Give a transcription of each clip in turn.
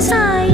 satisfied.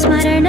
smarter.